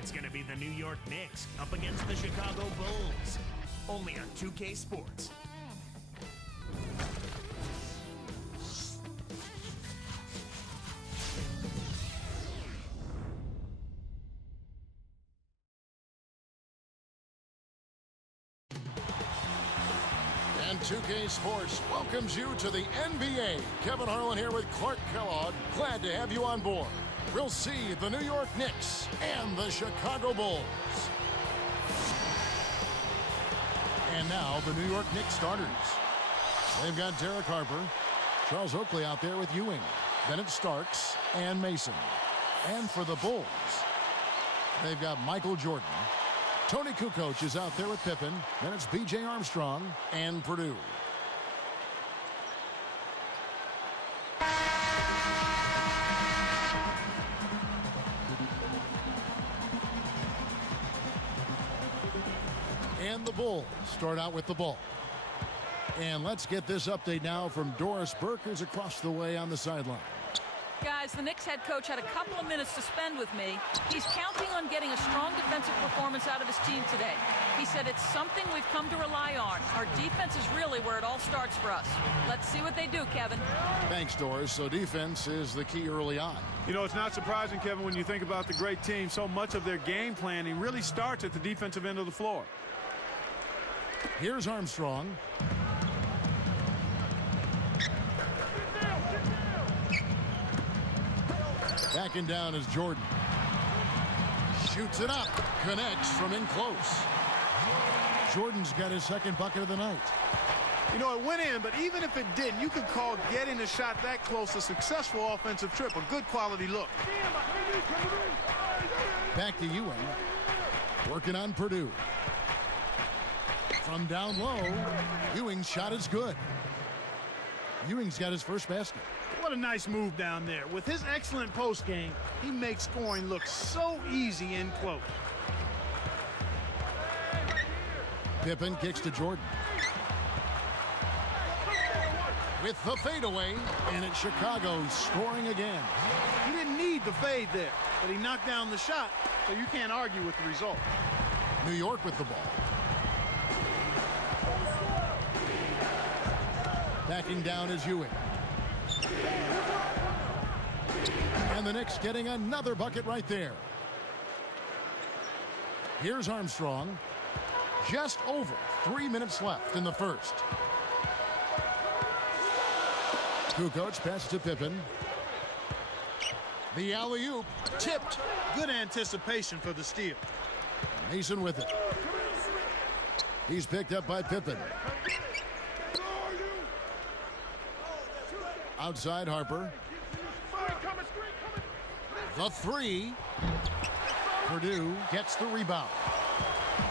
It's going to be the New York Knicks up against the Chicago Bulls. Only on 2K Sports. And 2K Sports welcomes you to the NBA. Kevin Harlan here with Clark Kellogg. Glad to have you on board. We'll see the New York Knicks and the Chicago Bulls. And now the New York Knicks starters. They've got Derek Harper, Charles Oakley out there with Ewing, Bennett Starks, and Mason. And for the Bulls, they've got Michael Jordan. Tony Kukoc is out there with Pippen. Then it's B.J. Armstrong and Purdue. And the Bulls start out with the ball. And let's get this update now from Doris Burke, who's across the way on the sideline. Guys, the Knicks head coach had a couple of minutes to spend with me. He's counting on getting a strong defensive performance out of his team today. He said it's something we've come to rely on. Our defense is really where it all starts for us. Let's see what they do, Kevin. Thanks, Doris. So defense is the key early on. You know, it's not surprising, Kevin, when you think about the great team. So much of their game planning really starts at the defensive end of the floor. Here's Armstrong. Backing down is Jordan. Shoots it up. Connects from in close. Jordan's got his second bucket of the night. You know, it went in, but even if it didn't, you could call getting a shot that close a successful offensive trip, a good quality look. Back to Ewing. Working on Purdue. From down low, Ewing's shot is good. Ewing's got his first basket. What a nice move down there. With his excellent post game, he makes scoring look so easy in close. Pippen kicks to Jordan. With the fadeaway, and it's Chicago scoring again. He didn't need the fade there, but he knocked down the shot, so you can't argue with the result. New York with the ball. Backing down is Ewing. And the Knicks getting another bucket right there. Here's Armstrong. Just over 3 minutes left in the first. Kukoc passes to Pippen. The alley-oop tipped. Good anticipation for the steal. Mason with it. He's picked up by Pippen. Outside Harper. The three. Purdue gets the rebound.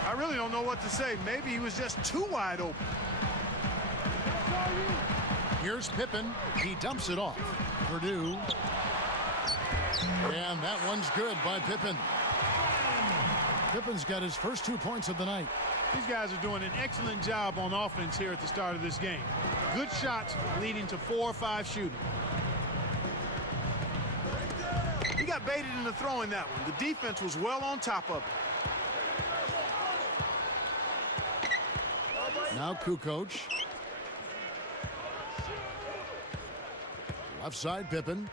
I really don't know what to say. Maybe he was just too wide open. Here's Pippen. He dumps it off. Purdue. And that one's good by Pippen. Pippen's got his first 2 points of the night. These guys are doing an excellent job on offense here at the start of this game. Good shots leading to 4 or 5 shooting. He got baited into throwing that one. The defense was well on top of it. Now Kukoc. Left side Pippen.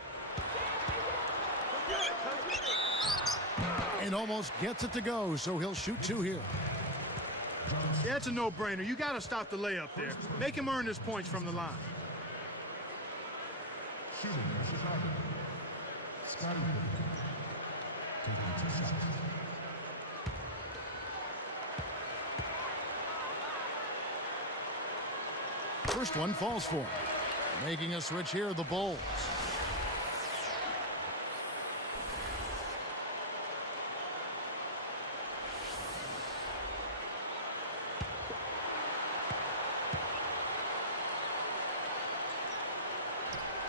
And almost gets it to go, so he'll shoot 2 here. Yeah, it's a no-brainer. You got to stop the layup there. Make him earn his points from the line. First one falls for him. Making a switch here, the Bulls.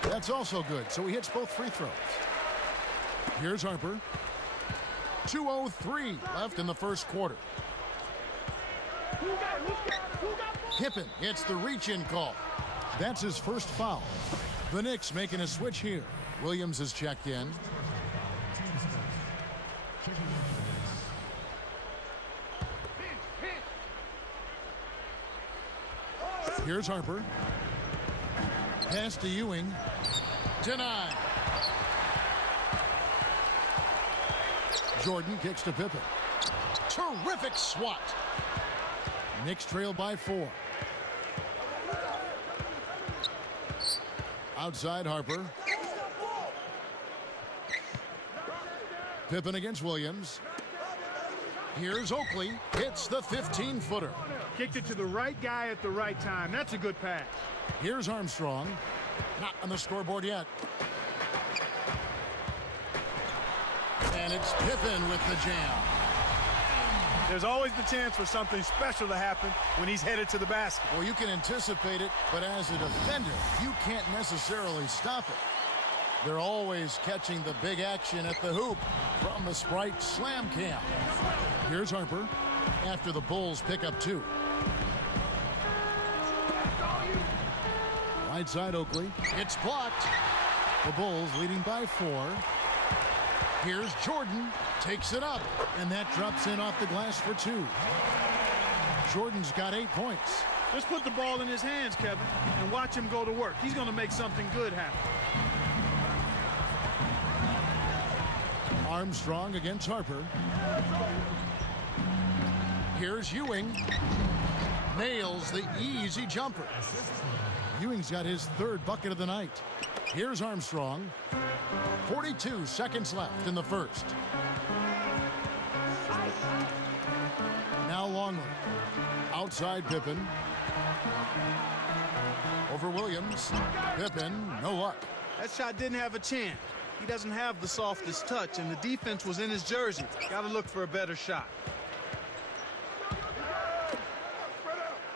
That's also good, so he hits both free throws. Here's Harper. 2:03 left in the first quarter. Pippen gets the reach-in call. That's his first foul. The Knicks making a switch here. Williams is checked in. Here's Harper. Pass to Ewing. Denied. Jordan kicks to Pippen. Terrific swat. Knicks trail by 4. Outside Harper. Pippen against Williams. Here's Oakley. Hits the 15-footer. Kicked it to the right guy at the right time. That's a good pass. Here's Armstrong. Not on the scoreboard yet. And it's Pippen with the jam. There's always the chance for something special to happen when he's headed to the basket. Well, you can anticipate it, but as a defender, you can't necessarily stop it. They're always catching the big action at the hoop from the Sprite Slam Cam. Here's Harper after the Bulls pick up 2. Right side Oakley. It's blocked. The Bulls leading by 4. Here's Jordan. Takes it up. And that drops in off the glass for 2. Jordan's got 8 points. Just put the ball in his hands, Kevin, and watch him go to work. He's going to make something good happen. Armstrong against Harper. Here's Ewing. Nails the easy jumper. Ewing's got his 3rd bucket of the night. Here's Armstrong. 42 seconds left in the first. Now Longley. Outside Pippen. Over Williams. Pippen, no luck. That shot didn't have a chance. He doesn't have the softest touch, and the defense was in his jersey. Got to look for a better shot.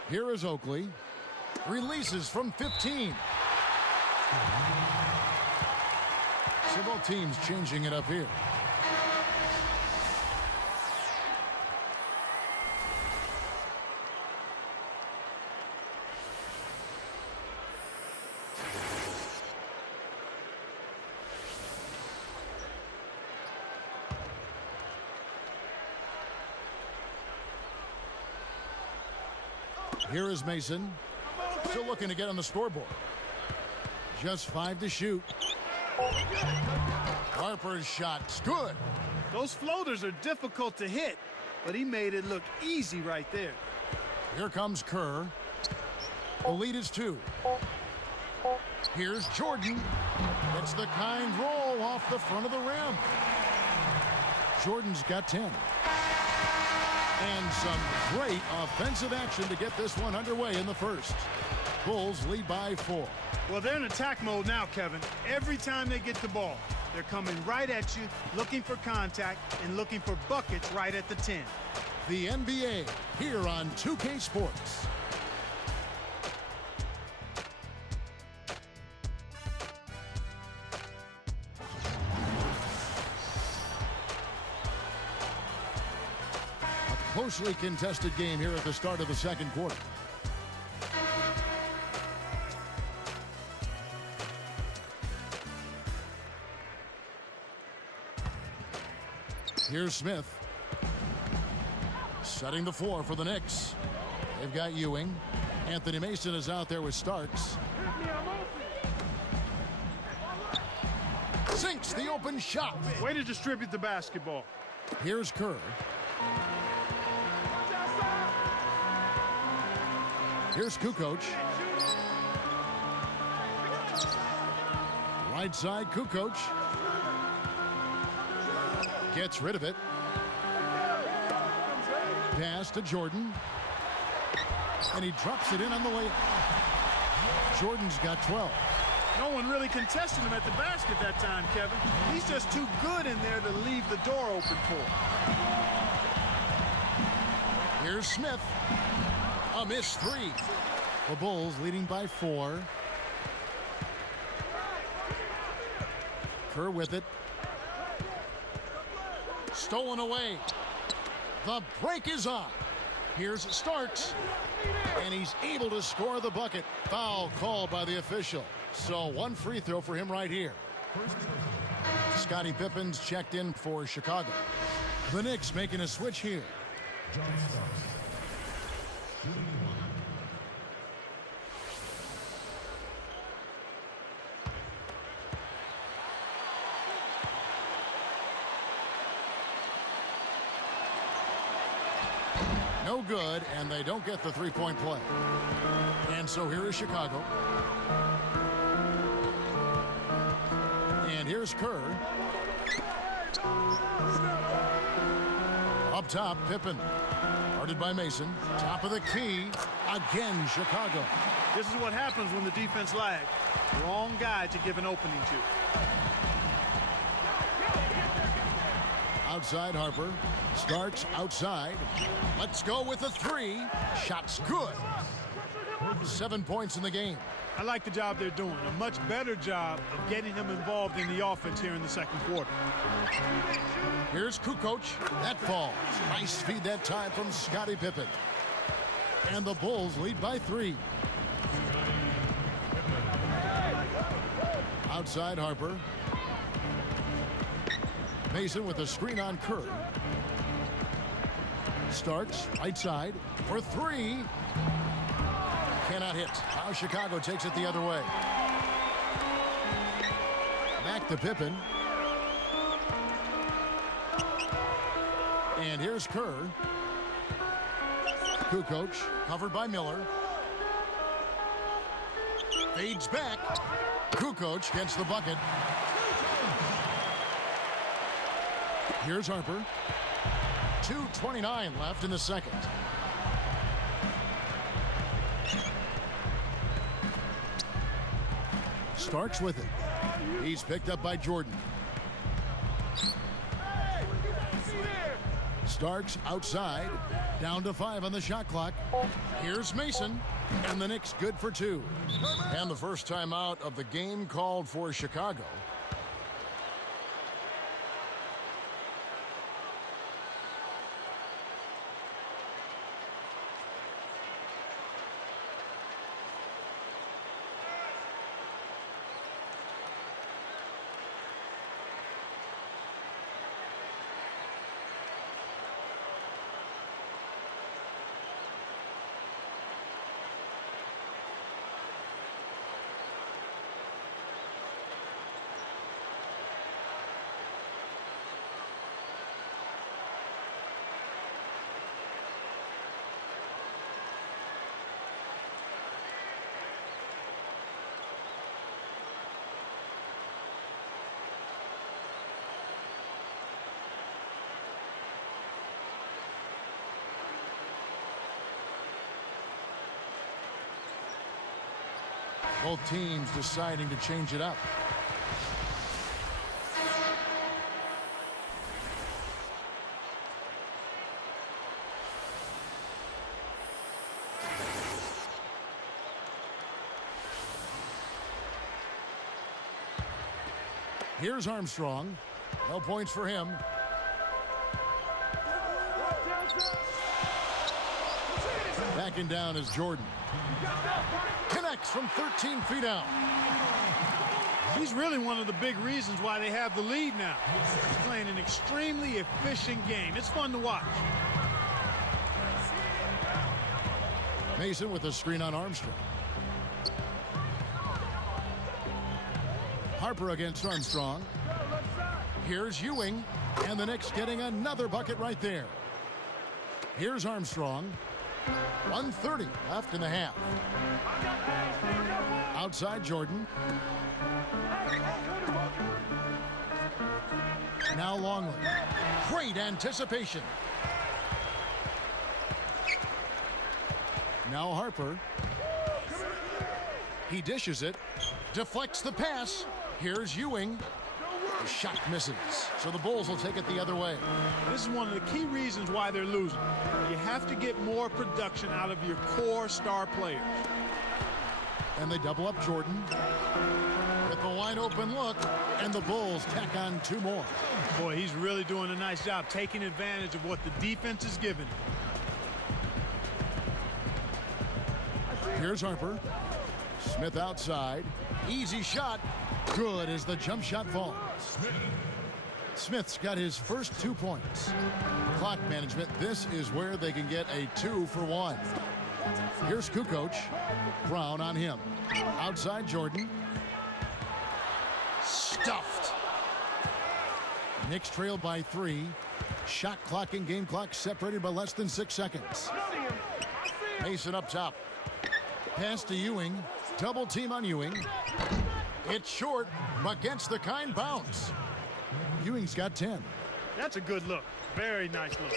Here is Oakley. Releases from 15. So both teams changing it up here. Here is Mason. Still looking to get on the scoreboard. Just 5 to shoot. Harper's shot's good. Those floaters are difficult to hit, but he made it look easy right there. Here comes Kerr. The lead is 2. Here's Jordan. It's the kind roll off the front of the rim. Jordan's got 10. And some great offensive action to get this one underway in the first. Bulls lead by 4. Well, they're in attack mode now, Kevin. Every time they get the ball, they're coming right at you, looking for contact, and looking for buckets right at the 10. The NBA here on 2K Sports. A closely contested game here at the start of the second quarter. Here's Smith. Setting the floor for the Knicks. They've got Ewing. Anthony Mason is out there with Starks. Sinks the open shot. Way to distribute the basketball. Here's Kerr. Here's Kukoc. Right side Kukoc. Gets rid of it. Pass to Jordan. And he drops it in on the layup. Jordan's got 12. No one really contested him at the basket that time, Kevin. He's just too good in there to leave the door open for him. Here's Smith. A missed 3. The Bulls leading by 4. Kerr with it. Stolen away. The break is on. Here's Starks. And he's able to score the bucket. Foul called by the official. So 1 free throw for him right here. Scottie Pippen's checked in for Chicago. The Knicks making a switch here. No good, and they don't get the three-point play. And so here is Chicago. And here's Kerr. Up top, Pippen. Guarded by Mason. Top of the key. Again, Chicago. This is what happens when the defense lags. Wrong guy to give an opening to. Outside Harper. Starks outside. Let's go with a three. Shot's good. 7 points in the game. I like the job they're doing. A much better job of getting him involved in the offense here in the second quarter. Here's Kukoc. That falls. Nice feed that time from Scottie Pippen. And the Bulls lead by 3. Outside Harper. Mason with a screen on Kerr. Starks right side for 3. Cannot hit. Now Chicago takes it the other way. Back to Pippen. And here's Kerr. Kukoc covered by Miller. Fades back. Kukoc gets the bucket. Here's Harper. 2:29 left in the second. Starks with it. He's picked up by Jordan. Starks outside. Down to 5 on the shot clock. Here's Mason. And the Knicks good for 2. And the first time out of the game called for Chicago. Both teams deciding to change it up. Here's Armstrong. No points for him. Backing down is Jordan. Connects from 13 feet out. He's really one of the big reasons why they have the lead now. He's playing an extremely efficient game. It's fun to watch. Mason with a screen on Armstrong. Harper against Armstrong. Here's Ewing. And the Knicks getting another bucket right there. Here's Armstrong. 1:30 left in the half. Outside Jordan. Now Longley. Great anticipation. Now Harper. He dishes it. Deflects the pass. Here's Ewing. The shot misses. So the Bulls will take it the other way. This is one of the key reasons why they're losing. You have to get more production out of your core star players. And they double up Jordan. With the wide open look. And the Bulls tack on 2 more. Boy, he's really doing a nice job taking advantage of what the defense is giving him. Here's Harper. Smith outside. Easy shot. Good as the jump shot falls. Smith's got his first 2 points. Clock management. This is where they can get a 2 for 1. Here's Kukoc. Brown on him. Outside Jordan. Stuffed. Knicks trail by 3. Shot clock and game clock separated by less than 6 seconds. Mason up top. Pass to Ewing. Double team on Ewing. It's short, but gets the kind bounce. Ewing's got 10. That's a good look. Very nice look.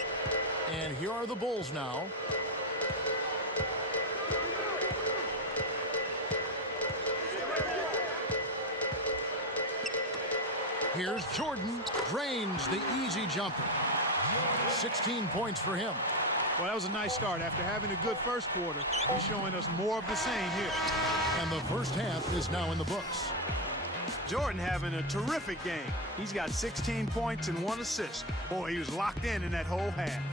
And here are the Bulls now. Here's Jordan. Drains the easy jumper. 16 points for him. Well, that was a nice start. After having a good first quarter, he's showing us more of the same here. And the first half is now in the books. Jordan having a terrific game. He's got 16 points and 1 assist. Boy, he was locked in that whole half.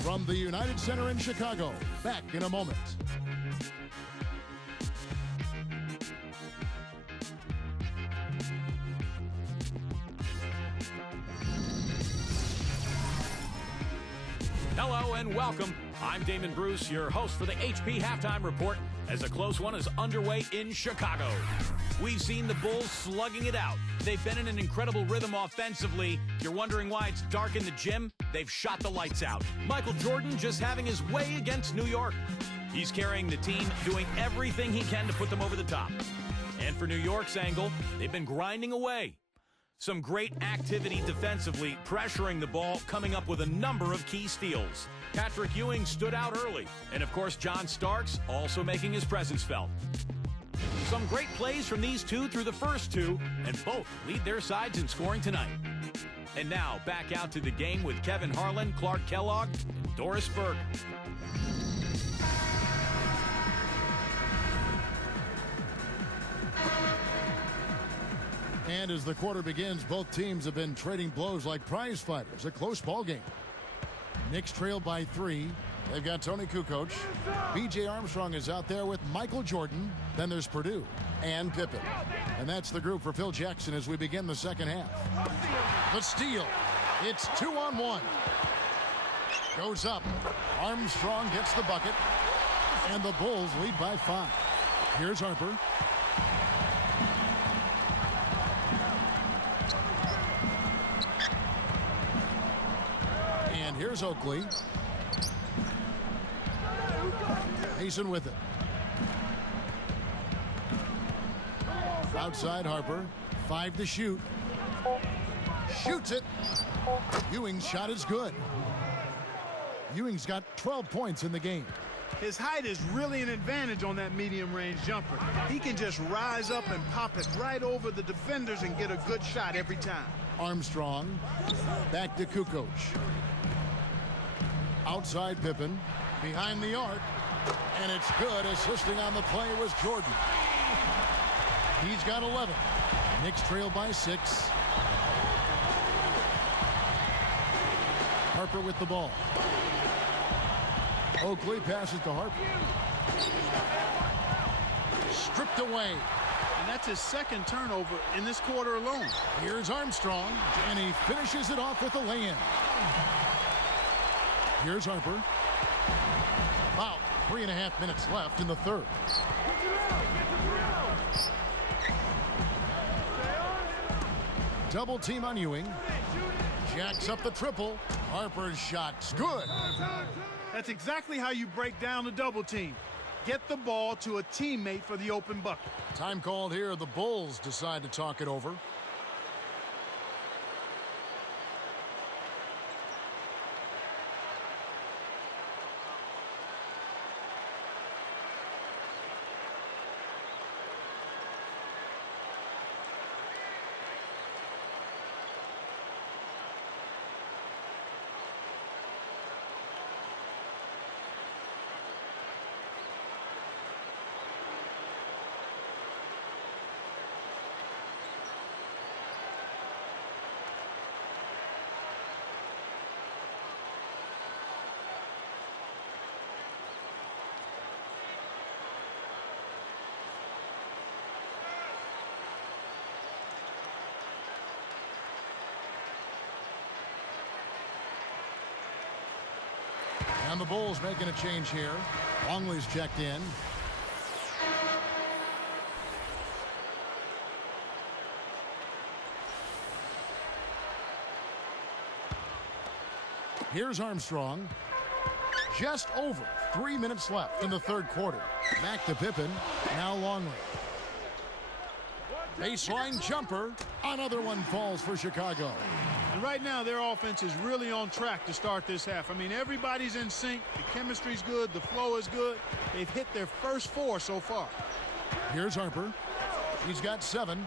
From the United Center in Chicago, back in a moment. Hello and welcome. I'm Damon Bruce, your host for the HP Halftime Report, as a close one is underway in Chicago. We've seen the Bulls slugging it out. They've been in an incredible rhythm offensively. You're wondering why it's dark in the gym? They've shot the lights out. Michael Jordan just having his way against New York. He's carrying the team, doing everything he can to put them over the top. And for New York's angle, they've been grinding away. Some great activity defensively, pressuring the ball, coming up with a number of key steals. Patrick Ewing stood out early. And of course, John Starks also making his presence felt. Some great plays from these two through the first two, and both lead their sides in scoring tonight. And now, back out to the game with Kevin Harlan, Clark Kellogg, and Doris Burke. And as the quarter begins, both teams have been trading blows like prize fighters. A close ball game. Knicks trail by 3. They've got Tony Kukoc. B.J. Armstrong is out there with Michael Jordan. Then there's Purdue and Pippen. And that's the group for Phil Jackson as we begin the second half. The steal. It's 2-on-1. Goes up. Armstrong gets the bucket. And the Bulls lead by 5. Here's Harper. And here's Oakley. Mason with it. Outside Harper. 5 to shoot. Shoots it. Ewing's shot is good. Ewing's got 12 points in the game. His height is really an advantage on that medium-range jumper. He can just rise up and pop it right over the defenders and get a good shot every time. Armstrong. Back to Kukoc. Outside Pippen. Behind the arc. And it's good. Assisting on the play was Jordan. He's got 11. Knicks trail by 6. Harper with the ball. Oakley passes to Harper. Stripped away. And that's his second turnover in this quarter alone. Here's Armstrong, and he finishes it off with a lay-in. Here's Harper. About 3.5 minutes left in the third. Double team on Ewing. Jacks up the triple. Harper's shot's good. That's exactly how you break down a double team. Get the ball to a teammate for the open bucket. Time called here. The Bulls decide to talk it over. And the Bulls making a change here. Longley's checked in. Here's Armstrong. Just over 3 minutes left in the third quarter. Back to Pippen. Now Longley. Baseline jumper. Another one falls for Chicago. And right now, their offense is really on track to start this half. I mean, everybody's in sync. The chemistry's good. The flow is good. They've hit their first 4 so far. Here's Harper. He's got 7.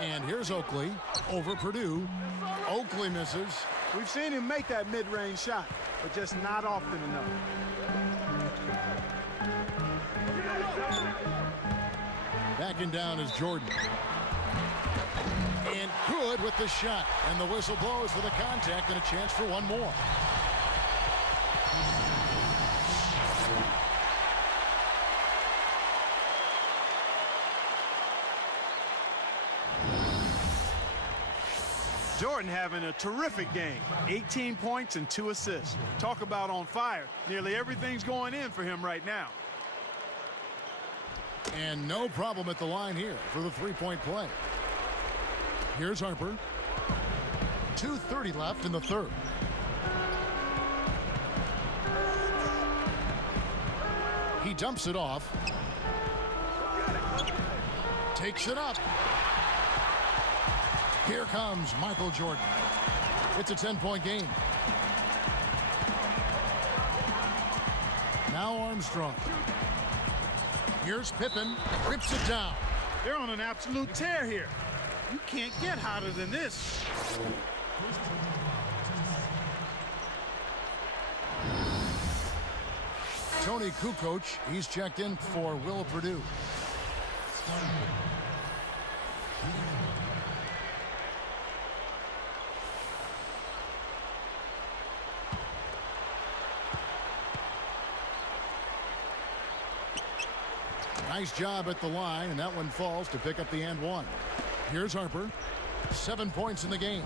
And here's Oakley over Purdue. Oakley misses. We've seen him make that mid-range shot, but just not often enough. Backing down is Jordan. And good with the shot. And the whistle blows for the contact and a chance for one more. Jordan having a terrific game. 18 points and 2 assists. Talk about on fire. Nearly everything's going in for him right now. And no problem at the line here for the three-point play. Here's Harper. 2:30 left in the third. He dumps it off. Takes it up. Here comes Michael Jordan. It's a 10-point game. Now Armstrong. Here's Pippen. Rips it down. They're on an absolute tear here. You can't get hotter than this. Tony Kukoc, he's checked in for Will Purdue. Nice job at the line, and that one falls to pick up the and one. Here's Harper. 7 points in the game.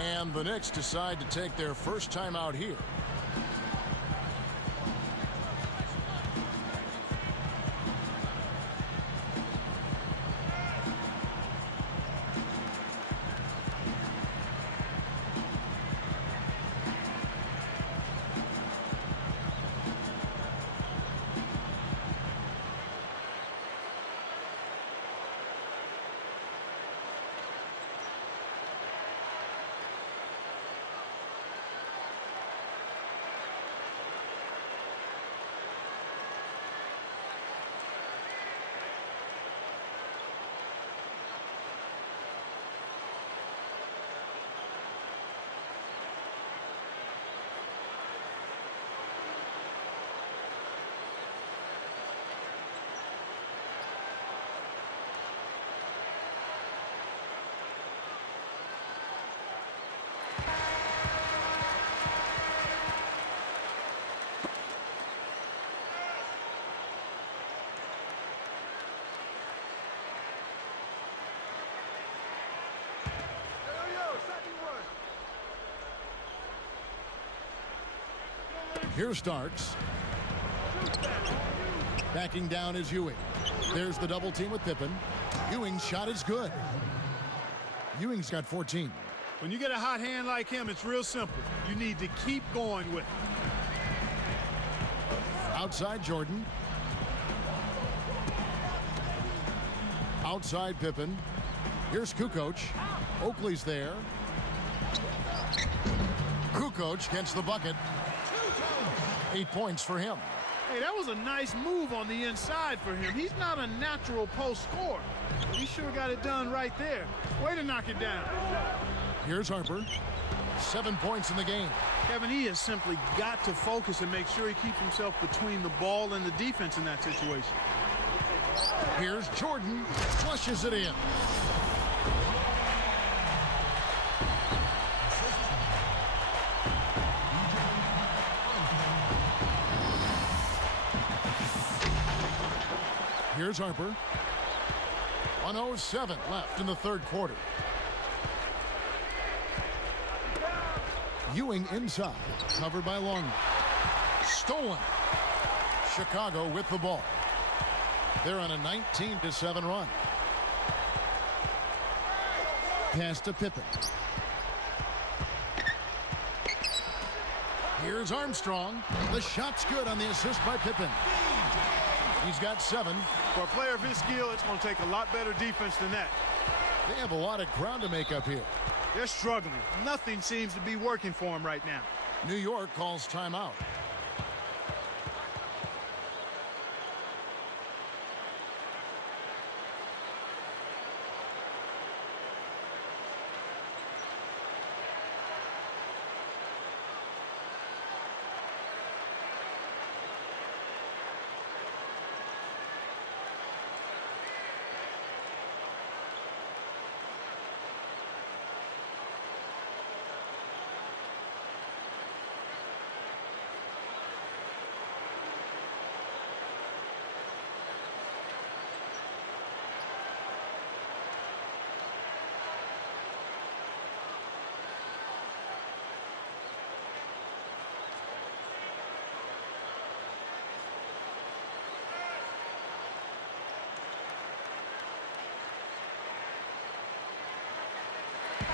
And the Knicks decide to take their first time out here. Here's Starks. Backing down is Ewing. There's the double team with Pippen. Ewing's shot is good. Ewing's got 14. When you get a hot hand like him, it's real simple. You need to keep going with it. Outside Jordan. Outside Pippen. Here's Kukoc. Oakley's there. Kukoc gets the bucket. 8 points for him. Hey, that was a nice move on the inside for him. He's not a natural post scorer. He sure got it done right there. Way to knock it down. Here's Harper. 7 points in the game. Kevin, he has simply got to focus and make sure he keeps himself between the ball and the defense in that situation. Here's Jordan. Flushes it in. Here's Harper. 1:07 left in the third quarter. Ewing inside, covered by Longley. Stolen. Chicago with the ball. They're on a 19-7 run. Pass to Pippen. Here's Armstrong. The shot's good on the assist by Pippen. He's got 7. For a player of his skill, it's going to take a lot better defense than that. They have a lot of ground to make up here. They're struggling. Nothing seems to be working for them right now. New York calls timeout.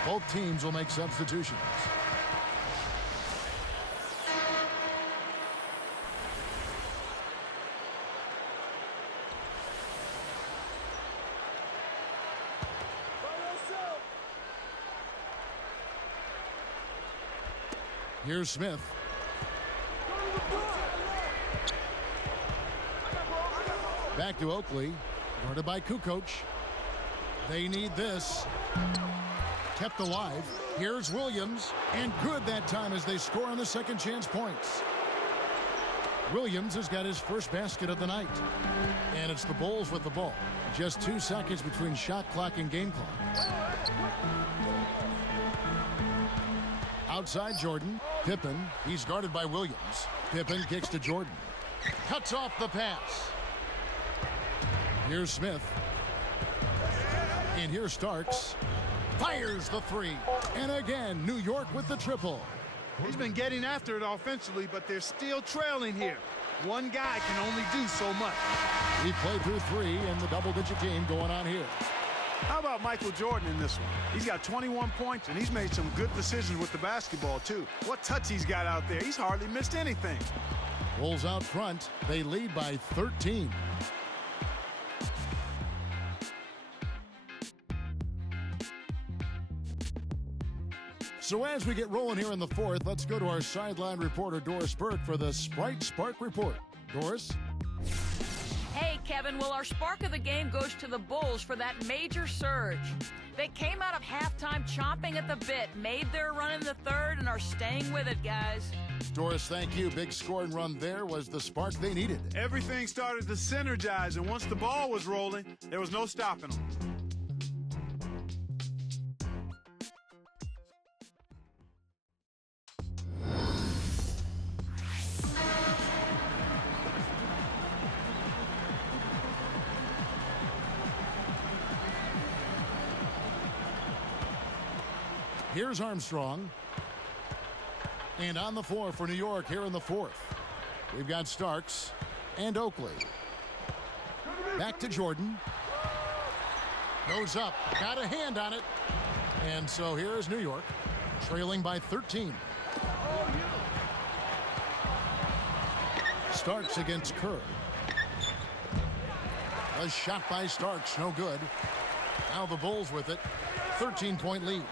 Both teams will make substitutions. Here's Smith. Back to Oakley. Guarded by Kukoc. They need this. Kept alive. Here's Williams. And good that time as they score on the second chance points. Williams has got his first basket of the night. And it's the Bulls with the ball. Just 2 seconds between shot clock and game clock. Outside Jordan. Pippen. He's guarded by Williams. Pippen kicks to Jordan. Cuts off the pass. Here's Smith. And here's Starks. Fires the 3. And again, New York with the triple. He's been getting after it offensively, but they're still trailing here. One guy can only do so much. We played through 3 in the double-digit game going on here. How about Michael Jordan in this one? He's got 21 points, and he's made some good decisions with the basketball, too. What touch he's got out there. He's hardly missed anything. Bulls out front. They lead by 13. So as we get rolling here in the 4th, let's go to our sideline reporter, Doris Burke, for the Sprite Spark Report. Doris? Hey, Kevin. Well, our spark of the game goes to the Bulls for that major surge. They came out of halftime chomping at the bit, made their run in the 3rd, and are staying with it, guys. Doris, thank you. Big scoring run there was the spark they needed. Everything started to synergize, and once the ball was rolling, there was no stopping them. Here's Armstrong. And on the floor for New York here in the 4th. We've got Starks and Oakley. Back to Jordan. Goes up. Got a hand on it. And so here's New York, trailing by 13. Starks against Kerr. A shot by Starks, no good. Now the Bulls with it. 13-point lead.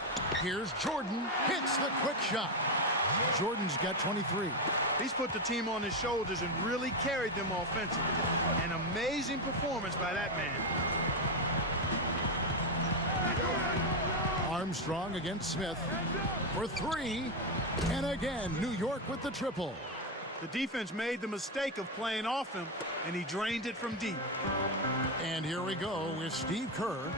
Here's Jordan. Hits the quick shot. Jordan's got 23. He's put the team on his shoulders and really carried them offensively. An amazing performance by that man. Armstrong against Smith for 3. And again, New York with the triple. The defense made the mistake of playing off him, and he drained it from deep. And here we go with Steve Kerr.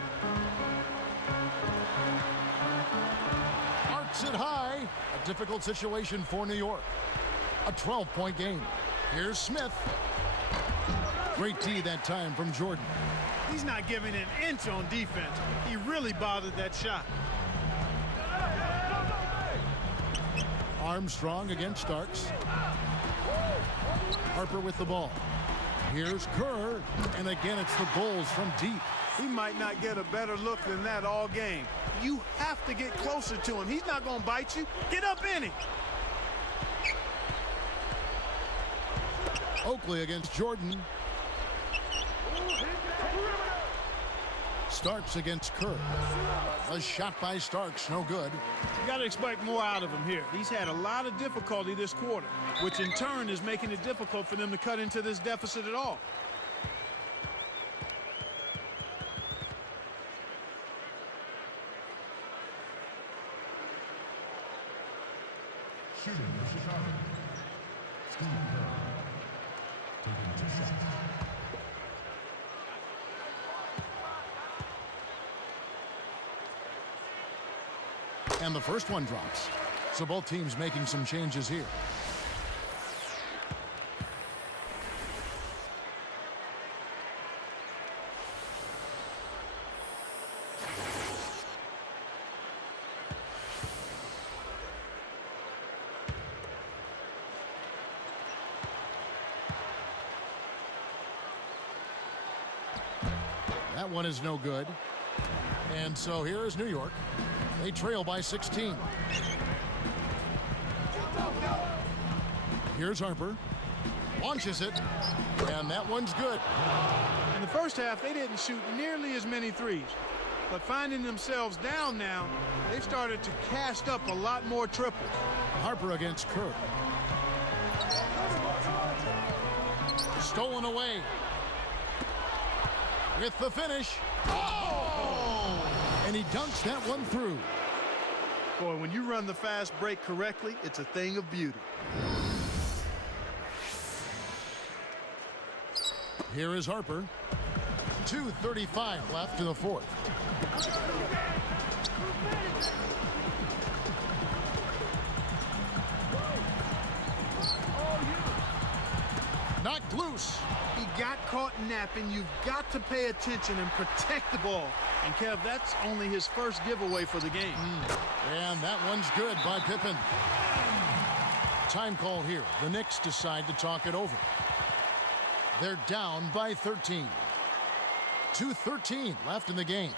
Arcs it high. A difficult situation for New York. A 12-point game. Here's Smith. Great D that time from Jordan. He's not giving an inch on defense. He really bothered that shot. Armstrong against Starks. Harper with the ball. Here's Kerr. And again, it's the Bulls from deep. He might not get a better look than that all game. You have to get closer to him. He's not going to bite you. Get up in him. Oakley against Jordan. Starks against Kerr. A shot by Starks, no good. You got to expect more out of him here. He's had a lot of difficulty this quarter, which in turn is making it difficult for them to cut into this deficit at all. Shooting for Chicago. Steve Kerr. Taking 2 shots. And the first one drops. So both teams making some changes here. That one is no good. And so here is New York. They trail by 16. Here's Harper. Launches it. And that one's good. In the first half, they didn't shoot nearly as many threes. But finding themselves down now, they've started to cast up a lot more triples. Harper against Kerr. Stolen away. With the finish. Oh! And he dunks that one through. Boy, when you run the fast break correctly, it's a thing of beauty. Here is Harper. 2:35 left to the fourth. Knocked loose. He got caught napping. You've got to pay attention and protect the ball. And Kev, that's only his first giveaway for the game. And that one's good by Pippen. Time call here. The Knicks decide to talk it over. They're down by 13. 2:13 left in the game.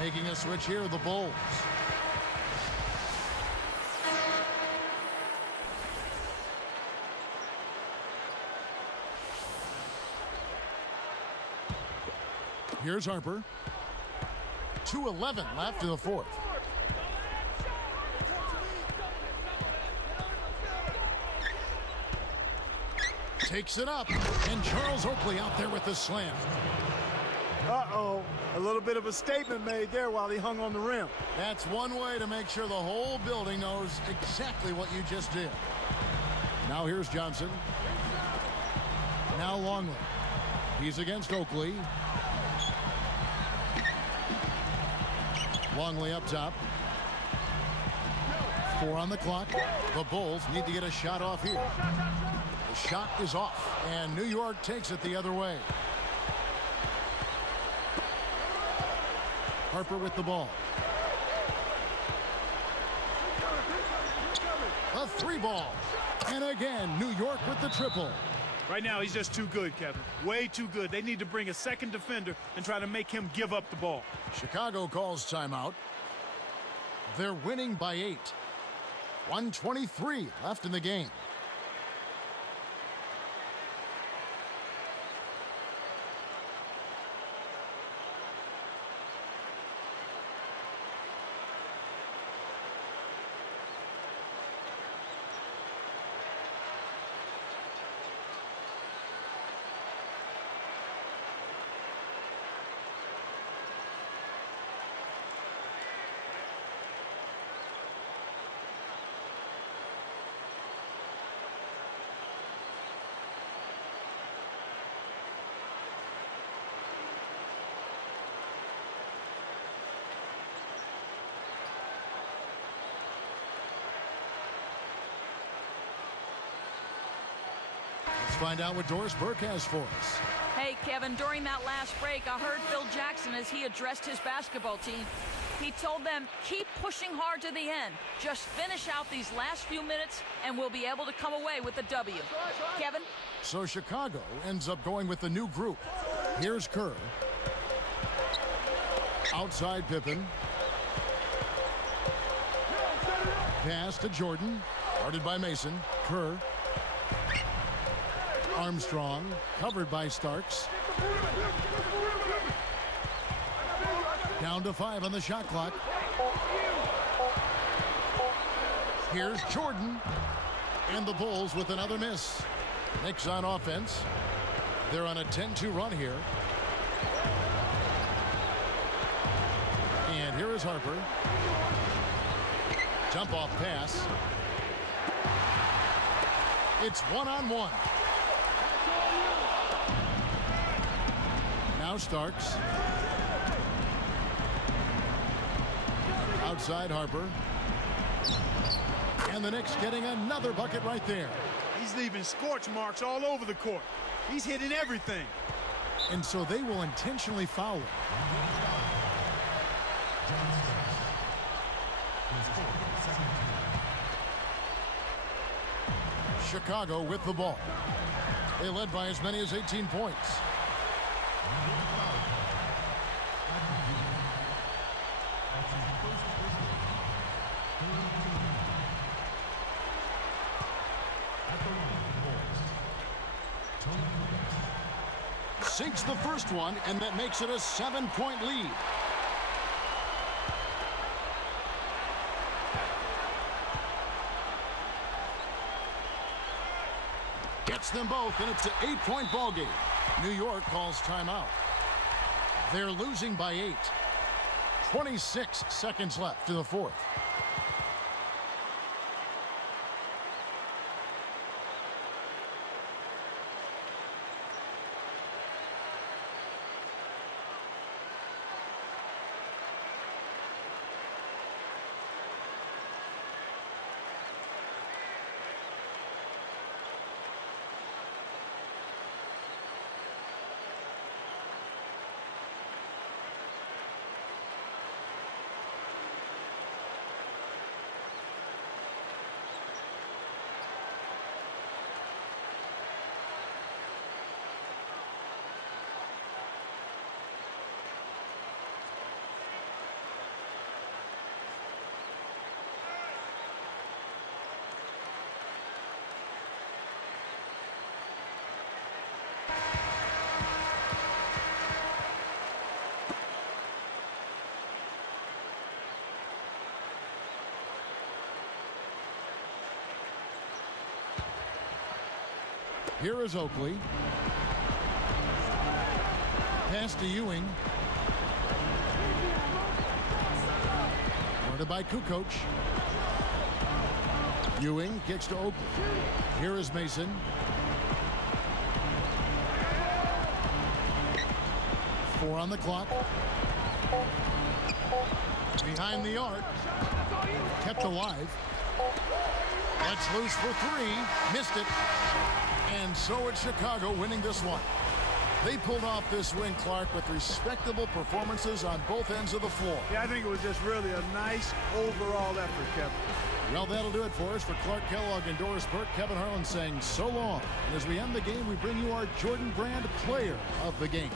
Making a switch here, the Bulls. Here's Harper. 2:11 left in the fourth. Takes it up, and Charles Oakley out there with the slam. Uh-oh, a little bit of a statement made there while he hung on the rim. That's one way to make sure the whole building knows exactly what you just did. Now here's Johnson. Now Longley. He's against Oakley. Longley up top. 4 on the clock. The Bulls need to get a shot off here. The shot is off, and New York takes it the other way. Harper with the ball. A 3-ball. And again, New York with the triple. Right now, he's just too good, Kevin. Way too good. They need to bring a second defender and try to make him give up the ball. Chicago calls timeout. They're winning by 8. 1:23 left in the game. find out what Doris Burke has for us. Hey, Kevin, during that last break, I heard Phil Jackson as he addressed his basketball team. He told them, keep pushing hard to the end. Just finish out these last few minutes, and we'll be able to come away with a W. Kevin? So Chicago ends up going with the new group. Here's Kerr. Outside Pippen. Pass to Jordan. Guarded by Mason. Kerr. Armstrong. Covered by Starks. Down to 5 on the shot clock. Here's Jordan. And the Bulls with another miss. Knicks on offense. They're on a 10-2 run here. And here is Harper. Jump off pass. It's one-on-one. Now Starks. Outside Harper. And the Knicks getting another bucket right there. He's leaving scorch marks all over the court. He's hitting everything. And so they will intentionally foul him. Chicago with the ball. They led by as many as 18 points. Sinks the first one, and that makes it a 7-point lead. Gets them both, and it's an 8-point ball game. New York calls timeout. They're losing by 8. 26 seconds left to the fourth. Here is Oakley. Pass to Ewing. Guarded by Kukoc. Ewing kicks to Oakley. Here is Mason. Four on the clock. Behind the arc. Kept alive. Lets loose for three. Missed it. And so it's Chicago winning this one. They pulled off this win, Clark, with respectable performances on both ends of the floor. Yeah, I think it was just really a nice overall effort, Kevin. Well, that'll do it for us. For Clark Kellogg and Doris Burke, Kevin Harlan saying so long. And as we end the game, we bring you our Jordan Brand Player of the Game.